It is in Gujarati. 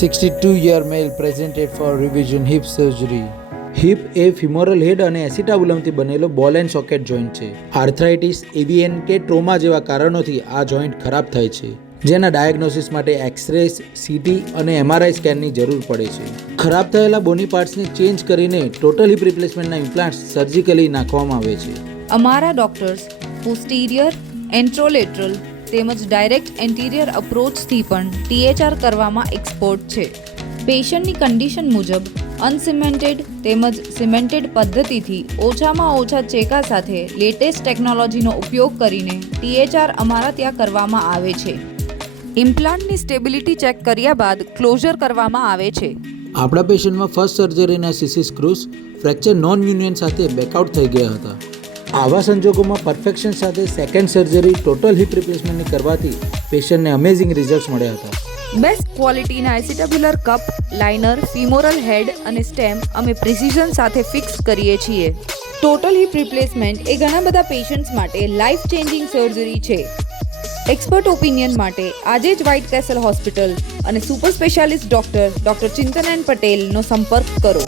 62-year male presented for revision hip surgery. Hip એ ફિમોરલ હેડ અને એસિટાબુલમથી બનેલો બોલ એન્ડ સોકેટ જોઈન્ટ છે. આર્થરાઇટિસ, એવીએન કે ટ્રોમા જેવા કારણોથી આ જોઈન્ટ ખરાબ થાય છે, જેના ડાયગ્નોસિસ માટે એક્સરેસ, સીટી અને એમઆરઆઈ સ્કેનની જરૂર પડે છે. ખરાબ થયેલા બોની પાર્ટ્સને ચેન્જ કરીને ટોટલ હિપ રિપ્લેસમેન્ટના ઇમ્પ્લાન્ટ્સ સર્જિકલી નાખવામાં આવે છે. અમારા ડોક્ટર્સ પોસ્ટીરિયર, એન્ટ્રોલેટરલ તેમજ ડાયરેક્ટ એન્ટિરિયર અપ્રોચથી પણ THR કરવામાં એક્સપર્ટ છે. પેશન્ટની કન્ડિશન મુજબ અનસિમેન્ટેડ તેમજ સિમેન્ટેડ પદ્ધતિથી ઓછામાં ઓછા ચેકા સાથે લેટેસ્ટ ટેકનોલોજીનો ઉપયોગ કરીને THR અમારા ત્યાં કરવામાં આવે છે. ઇમ્પ્લાન્ટની સ્ટેબિલિટી ચેક કર્યા બાદ ક્લોઝર કરવામાં આવે છે. આપણા પેશન્ટમાં ફર્સ્ટ સર્જરીના CC screws fracture non union સાથે બેકઆઉટ થઈ ગયા હતા. આવા સંજોગોમાં પરફેક્શન સાથે સેકન્ડ સર્જરી ટોટલ હિપ રિપ્લેસમેન્ટની કરવાથી પેશન્ટને અમેઝિંગ રિઝલ્ટ્સ મળ્યા હતા. બેસ્ટ ક્વોલિટીના acetabular cup, liner, femoral head અને સ્ટેમ અમે પ્રિસિઝન સાથે ફિક્સ કરીએ છીએ. ટોટલ હિપ રિપ્લેસમેન્ટ એ ઘણા બધા પેશન્ટ્સ માટે લાઈફ ચેન્જિંગ સર્જરી છે. એક્સપર્ટ ઓપિનિયન માટે આજે જ વ્હાઇટ કેસલ હોસ્પિટલ અને સુપર સ્પેશિયાલિસ્ટ ડોક્ટર ચિંતન એન પટેલનો સંપર્ક કરો.